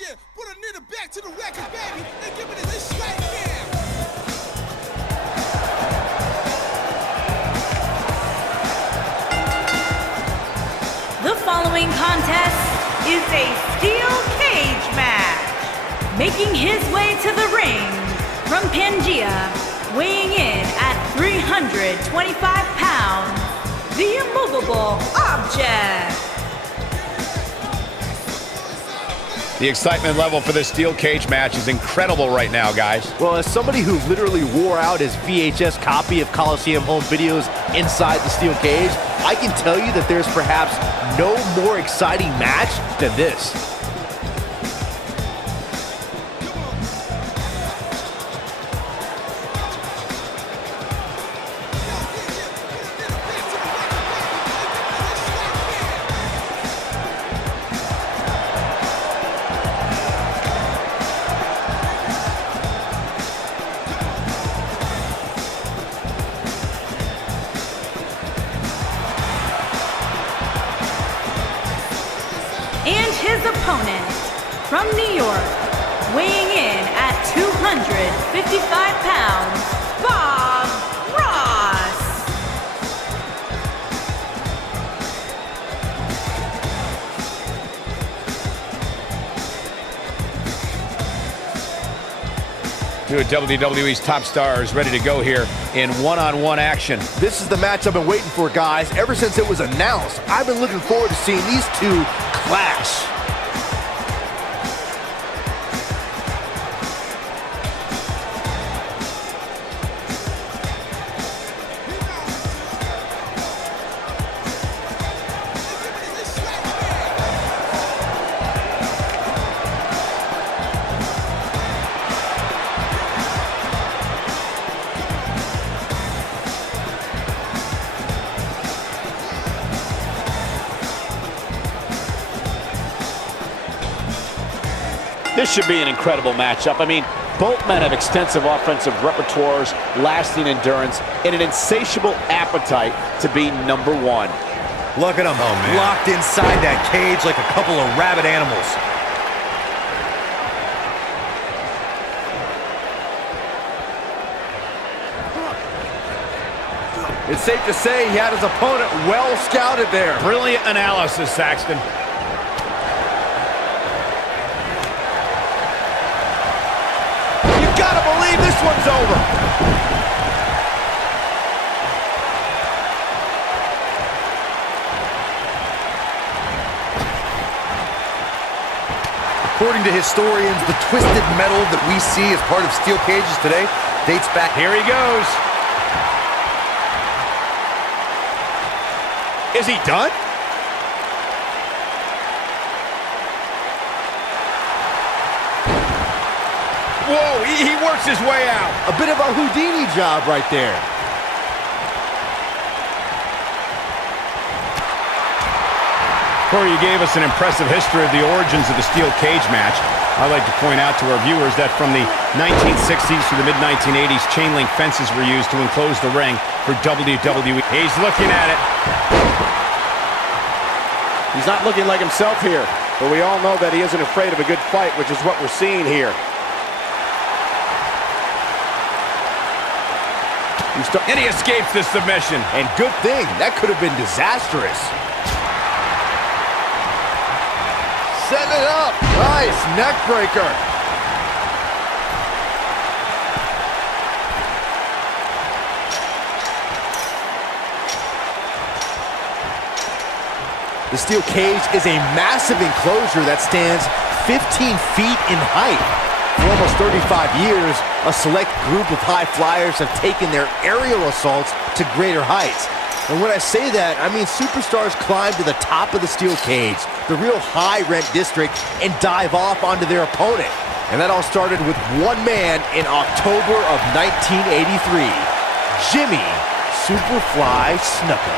yeah. Put a nigga back to the record, baby, and give me this right now. The following contest is a steel cage match. Making his way to the ring from Pangea, weighing in at 325 pounds, the immovable object. The excitement level for this steel cage match is incredible right now, guys. Well, as somebody who literally wore out his VHS copy of Coliseum home videos inside the steel cage, I can tell you that there's perhaps no more exciting match than this. And his opponent, from New York, weighing in at 255 pounds, Bob Ross. Two of WWE's top stars ready to go here in one-on-one action. This is the match I've been waiting for, guys. Ever since it was announced, I've been looking forward to seeing these two clash. This should be an incredible matchup. I mean, both men have extensive offensive repertoires, lasting endurance, and an insatiable appetite to be number one. Look at them, locked inside that cage like a couple of rabid animals. It's safe to say he had his opponent well scouted there. Brilliant analysis, Saxton. This one's over. According to historians, the twisted metal that we see as part of steel cages today dates back. Here he goes. Is he done? Whoa, he works his way out. A bit of a Houdini job right there. Corey, you gave us an impressive history of the origins of the steel cage match. I'd like to point out to our viewers that from the 1960s to the mid-1980s, chain link fences were used to enclose the ring for WWE. He's looking at it. He's not looking like himself here, but we all know that he isn't afraid of a good fight, which is what we're seeing here. And he escapes the submission. And good thing, that could have been disastrous. Setting it up. Nice neck breaker. The steel cage is a massive enclosure that stands 15 feet in height. For almost 35 years, a select group of high flyers have taken their aerial assaults to greater heights. And when I say that, I mean superstars climb to the top of the steel cage, the real high-rent district, and dive off onto their opponent. And that all started with one man in October of 1983, Jimmy Superfly Snuka.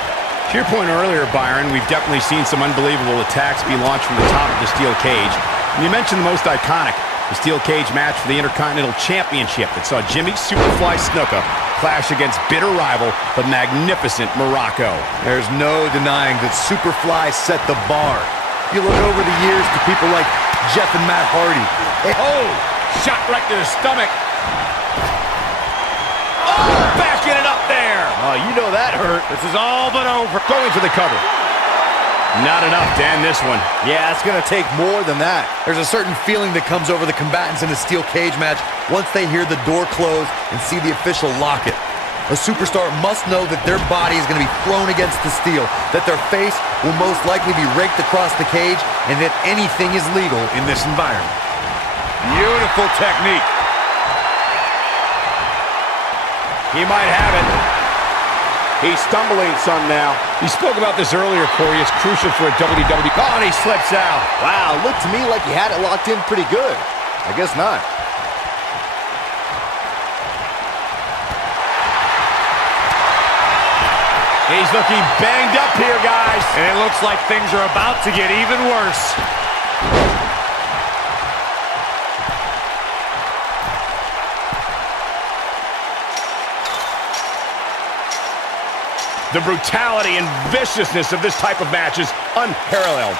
To your point earlier, Byron, we've definitely seen some unbelievable attacks be launched from the top of the steel cage. And you mentioned the most iconic, the steel cage match for the Intercontinental Championship that saw Jimmy Superfly Snuka clash against bitter rival, the magnificent Morocco. There's no denying that Superfly set the bar. You look over the years to people like Jeff and Matt Hardy. Oh, shot right to the stomach. Oh, backing it up there. Oh, you know that hurt. This is all but over. Going for the cover. Not enough to end this one. Yeah, it's going to take more than that. There's a certain feeling that comes over the combatants in a steel cage match once they hear the door close and see the official lock it. A superstar must know that their body is going to be thrown against the steel, that their face will most likely be raked across the cage, and that anything is legal in this environment. Beautiful technique. He might have it. He's stumbling some now. You spoke about this earlier, Corey. It's crucial for a WWE. Oh, and he slips out. Wow, looked to me like he had it locked in pretty good. I guess not. He's looking banged up here, guys. And it looks like things are about to get even worse. The brutality and viciousness of this type of match is unparalleled.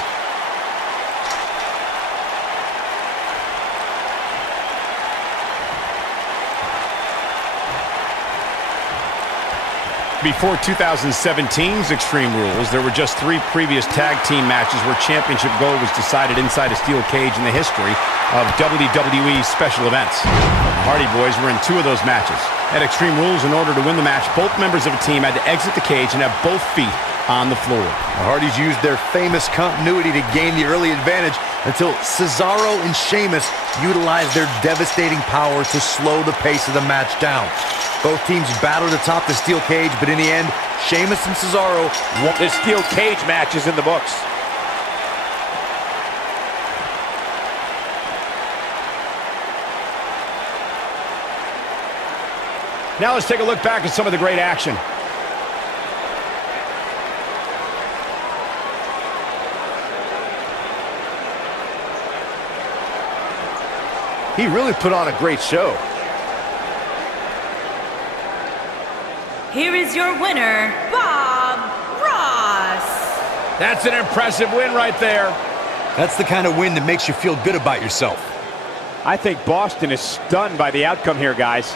Before 2017's Extreme Rules, there were just 3 previous tag team matches where championship gold was decided inside a steel cage in the history of WWE special events. The Hardy Boys were in 2 of those matches. At Extreme Rules, in order to win the match, both members of a team had to exit the cage and have both feet on the floor. The Hardys used their famous continuity to gain the early advantage until Cesaro and Sheamus utilized their devastating power to slow the pace of the match down. Both teams battled atop the steel cage, but in the end, Sheamus and Cesaro won. This steel cage match is in the books. Now let's take a look back at some of the great action. He really put on a great show. Here is your winner, Bob Ross. That's an impressive win right there. That's the kind of win that makes you feel good about yourself. I think Boston is stunned by the outcome here, guys.